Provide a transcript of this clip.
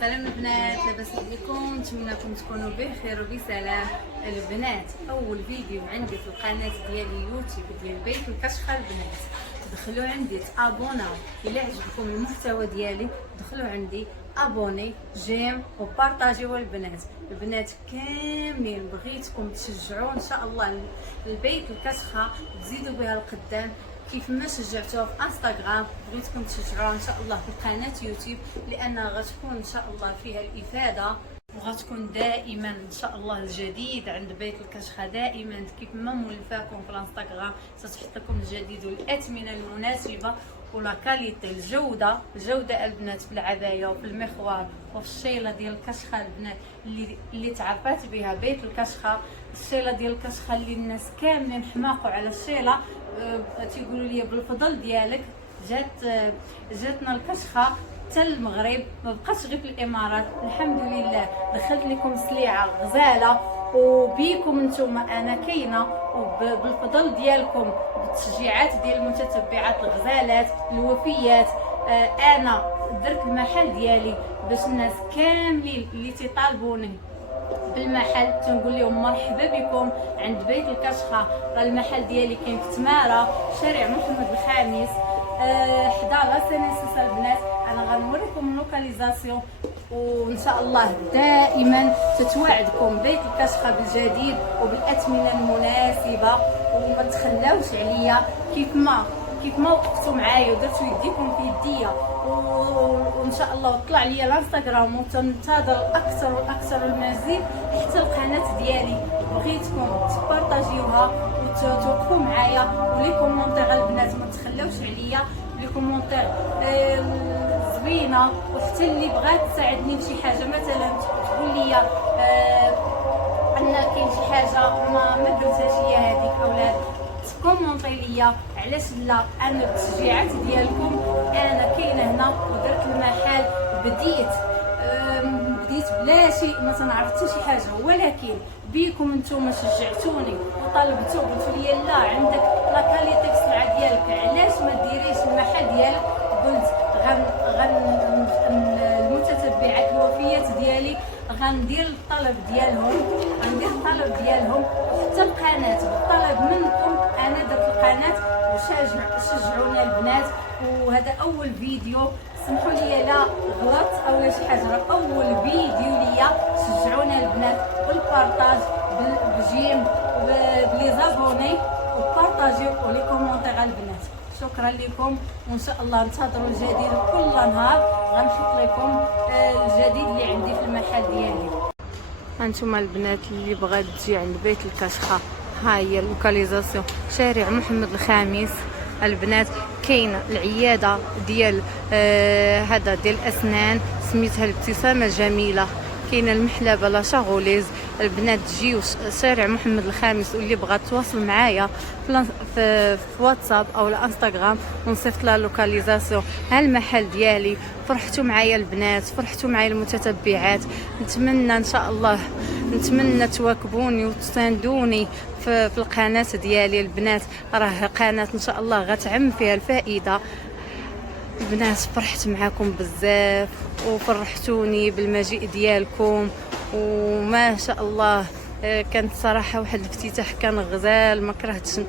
سلام البنات، لاباس عليكم؟ نتمنىكم تكونوا بخير وبسلام. البنات اول فيديو عندي في القناه ديالي يوتيوب ديال بيت الكشخه. البنات دخلوا عندي تابوناو، الا عجبكم المحتوى ديالي دخلوا عندي ابوني جيم وبارطاجيو. البنات كاملين بغيتكم تشجعوا ان شاء الله البيت الكشخه، تزيدوا بها القدام كيف ما شجعتوها في انستغرام. بغيتكم تشجعوها ان شاء الله في قناه يوتيوب، لانها غتكون ان شاء الله فيها الافاده، وغتكون دائما ان شاء الله الجديد عند بيت الكشخه. دائما كيف ما مولفاكم في الانستغرام ستحط لكم الجديد والاثمنه المناسبه ولا كاليتي الجوده البنات في العبايه وفي المخوار وفي الشيله ديال الكشخه. البنات اللي تعرفات بها بيت الكشخه، الشيله ديال الكشخه اللي الناس كاملين حماقوا على الشيله، تيقولوا لي بالفضل ديالك جاتنا الكشخه حتى المغرب، ما بقاش غير في الامارات. الحمد لله دخلت لكم سليعه غزاله، وبيكم نتوما انا كاينه، وبالفضل ديالكم بالتشجيعات ديال المتتبعات الغزالات الوفيات. انا درت المحل ديالي باش الناس كاملين اللي تيطالبوني بالمحل تنقول لهم مرحبا بكم عند بيت الكشخه. راه المحل ديالي كاين في تماره، شارع محمد الخامس، حدا لا سينيسيس. البنات انا غنوريكم اللوكاليزاسيون، وان شاء الله دائما تتوعدكم بيت الكشخه بالجديد وبالاثمنه المناسبه، وما تخلاوش عليا كيف ما وقفتوا معايا ودرتوا يديكم في يديا، وان شاء الله طلع لي الانستغرام وتنتظر اكثر واكثر المزيد حتى القناه ديالي. بغيتكم تبارطاجيوها وتوقفوا معايا، ولي كومونتير البنات ما تخلوش عليا، لي كومونتير زوينه، وحتى اللي بغات تساعدني بشي حاجه مثلا تقول لي ان كاين شي حاجه ما درتهاش هي هذيك اولاد، كومونطي ليا علاش لا. انا بالتشجيعات ديالكم انا كاينه هنا ودرت المحل، بديت بلا شيء، ما تنعرف حتى شي حاجه، ولكن بيكم نتوما شجعتوني وطلبتوا قلتوا لي لا عندك لا كاليتي في السلعه ديالك، علاش ما ديريش المحل ديالك؟ قلت المتتبعات الوفيات ديالي غندير الطلب ديالهم وحتى القناه بالطلب منكم. انا درت القناه وشجعونا البنات، وهذا اول فيديو. سمحوا لي لا غلط او لا شي حاجه، اول فيديو ليا. شجعونا البنات بالبارطاج بالجيم بلي زابوني وبارطاجيو ولي كومونتير البنات. شكرا لكم، وان شاء الله انتظروا الجديد كل نهار غنحط لكم الجديد اللي عندي في المحل ديالي. هانتوما البنات اللي بغات تجي عند بيت الكشخه، ها هي اللوكاليزاسيون، شارع محمد الخامس. البنات كاينه العياده ديال هذا ديال الاسنان سميتها الابتسامه الجميله، كاينه المحلبه لا شاغوليز. البنات تجيو شارع محمد الخامس، واللي بغات تواصل معايا في واتساب او الانستغرام ونصيفط لها لوكاليزاسيون ها المحل ديالي. فرحتوا معايا البنات، فرحتوا معايا المتتبعات. نتمنى ان شاء الله تواكبوني وتساندوني في القناه ديالي. البنات راه قناه ان شاء الله غتعم فيها الفائده. البنات فرحت معاكم بزاف وفرحتوني بالمجيء ديالكم، وما شاء الله كانت صراحه واحد الافتتاح كان غزال، ما كرهتش